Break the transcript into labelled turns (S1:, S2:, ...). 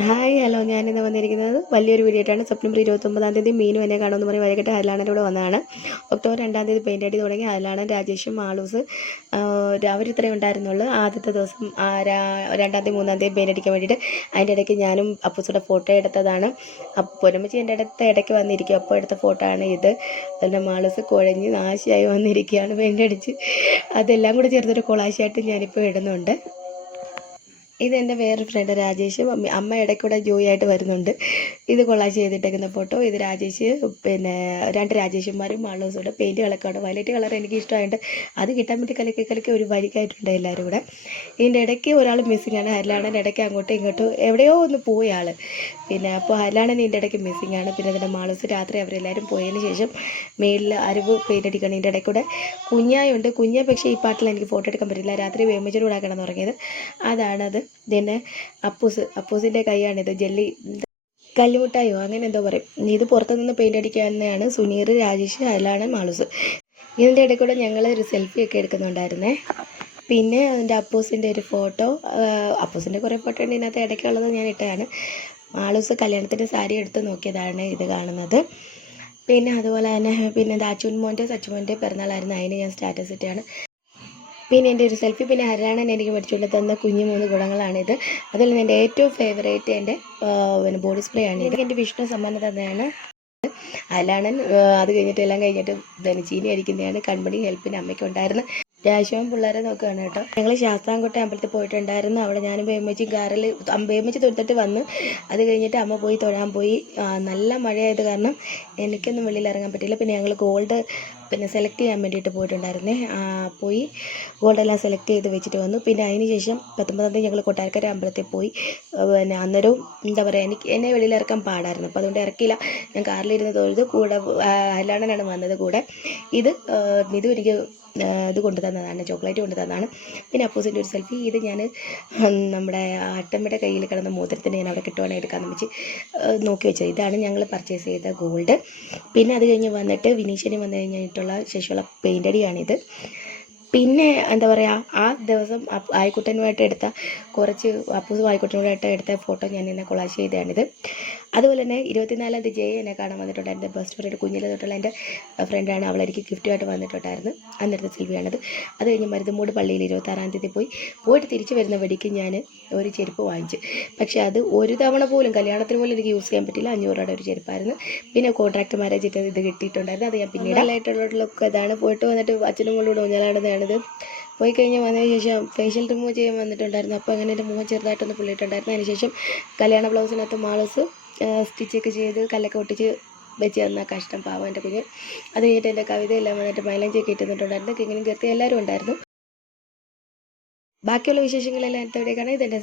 S1: Hi hello. ഞാനിന്ന് വന്നിരിക്കുന്നത് വലിയൊരു വീഡിയോട്ടാണ് സെപ്റ്റംബർ ഇരുപത്തൊമ്പതാം തീയതി മീനു എന്നെ കാണുമെന്ന് പറഞ്ഞ് വൈകിട്ട് ഹരിലാണന്റെ കൂടെ വന്നതാണ്. ഒക്ടോബർ രണ്ടാം തീയതി പെയിന്റ് അടി തുടങ്ങി. ഹരിലാണൻ രാജേഷും മാളൂസ് അവരിത്രേ ഉണ്ടായിരുന്നുള്ളൂ. ആദ്യത്തെ ദിവസം രണ്ടാം തീയതി മൂന്നാം തീയതി പെയിന്റ് അടിക്കാൻ വേണ്ടിയിട്ട് അതിന്റെ ഇടയ്ക്ക് ഞാനും അപ്പൂസുടെ ഫോട്ടോ എടുത്തതാണ്. പൊന്നമ്മച്ചി എന്റെ അടുത്ത് ഇടയ്ക്ക് വന്നിരിക്കും. അപ്പോൾ എടുത്ത ഫോട്ടോ ആണ് ഇത്. എന്റെ മാളൂസ് കുഴഞ്ഞ് നാശിയായി വന്നിരിക്കുകയാണ് പെയിന്റ് അടിച്ച്. അതെല്ലാം കൂടി ചേർത്തൊരു കൊളാശയായിട്ട് ഞാനിപ്പോൾ ഇടുന്നുണ്ട്. ഇത് എന്റെ വേറൊരു ഫ്രണ്ട് രാജേഷ്. അമ്മ ഇടയ്ക്കൂടെ ജോയി ആയിട്ട് വരുന്നുണ്ട്. ഇത് കൊള്ളാശ് ചെയ്തിട്ടേക്കുന്ന ഫോട്ടോ ഇത് രാജേഷ് പിന്നെ രണ്ട് രാജേഷന്മാരും മാളൂസോടെ പെയിന്റ് കളക്കാണ് വയലറ്റ് കളർ എനിക്ക് ഇഷ്ടമായിട്ട് അത് കിട്ടാൻ വേണ്ടി കലക്കി കലക്കി ഒരു വരിക്കായിട്ടുണ്ട് എല്ലാവരും കൂടെ. ഇതിന്റെ ഇടയ്ക്ക് ഒരാൾ മിസ്സിംഗ് ആണ്. ഹരിലാണൻ ഇടയ്ക്ക് അങ്ങോട്ടും ഇങ്ങോട്ടും എവിടെയോ ഒന്ന് പോയി ആൾ പിന്നെ അപ്പോൾ ഹരിലാണൻ ഇതിന്റെ ഇടയ്ക്ക് മിസ്സിംഗ് ആണ്. പിന്നെ ഇതിന്റെ മാളൂസ് രാത്രി അവരെല്ലാവരും പോയതിന് ശേഷം മേളിൽ അരിവ് പെയിന്റ് അടിക്കണം ഇതിന്റെ ഇടയ്ക്കൂടെ. കുഞ്ഞായുണ്ട് കുഞ്ഞ പക്ഷേ ഈ പാട്ടിൽ എനിക്ക് ഫോട്ടോ എടുക്കാൻ പറ്റില്ല. രാത്രി വേമിച്ചിട്ട് കൂടാക്കണം തുടങ്ങിയത് അതാണത്. പിന്നെ അപ്പൂസ് അപ്പൂസിന്റെ കൈയാണിത്. ജെല്ലി കല്ലുമുട്ടായോ? അങ്ങനെ എന്തോ പറയും. ഇത് പുറത്തുനിന്ന് പെയിന്റ് അടിക്കാവുന്നതാണ് സുനീർ രാജേഷ് അയലാണ് മാളൂസ്. ഇതിന്റെ ഇടയിൽ കൂടെ ഞങ്ങൾ ഒരു സെൽഫി ഒക്കെ എടുക്കുന്നുണ്ടായിരുന്നേ. പിന്നെ അതിന്റെ അപ്പൂസിന്റെ ഒരു ഫോട്ടോ അപ്പൂസിന്റെ കുറേ ഫോട്ടോ ഉണ്ട് ഇതിനകത്ത്. ഇടയ്ക്കുള്ളത് ഞാൻ ഇട്ടതാണ്. മാളൂസ് കല്യാണത്തിന്റെ സാരി എടുത്ത് നോക്കിയതാണ് ഇത് കാണുന്നത്. പിന്നെ അതുപോലെ തന്നെ പിന്നെ ദാച്ചുൻ മോന്റെ സച്ചുമോന്റെ പിറന്നാളായിരുന്നു. അതിന് ഞാൻ സ്റ്റാറ്റസ് ഇട്ടാണ് പിന്നെ എന്റെ ഒരു സെൽഫി പിന്നെ ഹരിയാണൻ എനിക്ക് പഠിച്ചുകൊണ്ട് തന്ന കുഞ്ഞു മൂന്ന് ഗുണങ്ങളാണിത്. അതിൽ നിന്ന് എന്റെ ഏറ്റവും ഫേവറേറ്റ് എന്റെ പിന്നെ ബോഡി സ്പ്രേ ആണ് ഇത്. എന്റെ വിഷ്ണു സമ്മാനം തന്നെയാണ്. അതിലാണൻ അത് കഴിഞ്ഞിട്ട് എല്ലാം കഴിഞ്ഞിട്ട് പിന്നെ ചീനി അടിക്കുന്നതാണ്. കൺമണി ഹെൽപ്പിന് അമ്മയ്ക്കുണ്ടായിരുന്നു രാശവും പിള്ളേരെ നോക്കുകയാണ് കേട്ടോ. ഞങ്ങൾ ശാസ്താംകോട്ട അമ്പലത്തിൽ പോയിട്ടുണ്ടായിരുന്നു. അവിടെ ഞാനും വേമ്മച്ചി കാറിൽ വേമ്മച്ചി തൊടുത്തിട്ട് വന്ന് അത് കഴിഞ്ഞിട്ട് അമ്മ പോയി തൊഴാൻ പോയി. നല്ല മഴയായത് കാരണം എനിക്കൊന്നും വെളിയിൽ ഇറങ്ങാൻ പറ്റില്ല പിന്നെ ഞങ്ങൾ ഗോൾഡ് പിന്നെ സെലക്ട് ചെയ്യാൻ വേണ്ടിയിട്ട് പോയിട്ടുണ്ടായിരുന്നേ. പോയി ഗോൾഡെല്ലാം സെലക്ട് ചെയ്ത് വെച്ചിട്ട് വന്നു. പിന്നെ അതിന് ശേഷം പത്തൊമ്പതാം തീയതി ഞങ്ങൾ കൊട്ടാരക്കര അമ്പലത്തിൽ പോയി. പിന്നെ അന്നേരവും എന്താ പറയുക എനിക്ക് എന്നെ വെളിയിൽ ഇറക്കാൻ പാടായിരുന്നു. അപ്പോൾ അതുകൊണ്ട് ഇറക്കിയില്ല. ഞാൻ കാറിലിരുന്ന് തൊഴുത് കൂടെ അല്ലാണ്ടനാണ് വന്നത് കൂടെ. ഇത് ഇത് എനിക്ക് ഇത് കൊണ്ടു തന്നതാണ് ചോക്ലേറ്റ് കൊണ്ടു തന്നതാണ് പിന്നെ അപ്പോസിന്റെ ഒരു സെൽഫി ഇത് ഞാൻ നമ്മുടെ അട്ടമ്മയുടെ കയ്യിൽ കിടന്ന മോതിരത്തിന് ഞാൻ അവിടെ കിട്ടുവാണെങ്കിൽ എടുക്കാമെന്ന് വെച്ച് നോക്കി വെച്ചത്. ഇതാണ് ഞങ്ങൾ പർച്ചേസ് ചെയ്ത ഗോൾഡ് പിന്നെ അത് കഴിഞ്ഞ് വന്നിട്ട് വിനീഷ്യന് വന്നു കഴിഞ്ഞിട്ടുള്ള ശേഷമുള്ള പെയിന്റ് അടിയാണിത്. പിന്നെ എന്താ പറയുക ആ ദിവസം ആയിക്കുട്ടനുമായിട്ട് എടുത്ത കുറച്ച് അപ്പൂസും ആയിക്കുട്ടനുമായിട്ട് എടുത്ത ഫോട്ടോ ഞാൻ എന്നെ കൊളാഷ് ചെയ്തതാണിത്. അതുപോലെ തന്നെ ഇരുപത്തിനാലാം തീയതി ജയ എന്നെ കാണാൻ വന്നിട്ടുണ്ടായിരുന്നു. ബെസ്റ്റ് ഫ്രണ്ട് കുഞ്ഞിലെ തൊട്ടുള്ള എന്റെ ഫ്രണ്ടാണ് അവൾ എനിക്ക് ഗിഫ്റ്റുമായിട്ട് വന്നിട്ടുണ്ടായിരുന്നു. അന്നേരത്തെ സിൽവിയാണത്. അത് കഴിഞ്ഞ് മരുതമൂട് പള്ളിയിൽ ഇരുപത്താറാം തീയതി പോയി. പോയിട്ട് തിരിച്ചു വരുന്ന വഴിക്ക് ഞാൻ ഒരു ചെരുപ്പ് വാങ്ങിച്ചു. പക്ഷേ അത് ഒരു തവണ പോലും കല്യാണത്തിന് പോലും എനിക്ക് യൂസ് ചെയ്യാൻ പറ്റില്ല. അഞ്ഞൂറ് രൂപയുടെ ഒരു ചെരുപ്പായിരുന്നു. പിന്നെ കോൺട്രാക്ട് മാരേജ് ഇത് കിട്ടിയിട്ടുണ്ടായിരുന്നു. അത് ഞാൻ പിന്നീട് ആയിട്ടുള്ള ലുക്ക് ഇതാണ്. പോയിട്ട് വന്നിട്ട് അച്ഛനും കൊണ്ടുകൂടെ ഊഞ്ഞാലാടുന്നതാണിത് പോയി കഴിഞ്ഞ് വന്നതിന് ശേഷം ഫേഷ്യൽ റിമൂവ് ചെയ്യാൻ വന്നിട്ടുണ്ടായിരുന്നു. അപ്പോൾ അങ്ങനെ എന്റെ മുഖം ചെറുതായിട്ടൊന്ന് പുള്ളിയിട്ടുണ്ടായിരുന്നു. അതിന് ശേഷം കല്യാണ ബ്ലൗസിനകത്ത് മാളസ് സ്റ്റിച്ചൊക്കെ ചെയ്ത് കല്ലൊക്കെ ഒട്ടിച്ച് വെച്ച് തന്ന കഷ്ടം പാവം എന്റെ കുഞ്ഞ്. അത് കഴിഞ്ഞിട്ട് എന്റെ കവിതയെല്ലാം വന്നിട്ട് മൈലഞ്ചൊക്കെ ഇട്ടുന്നിട്ടുണ്ടായിരുന്നു കിങ്ങിനും കീർത്തി എല്ലാവരും ഉണ്ടായിരുന്നു. ബാക്കിയുള്ള വിശേഷങ്ങളെല്ലാം എടുത്തവിടേക്കാണ് ഇതെന്റെ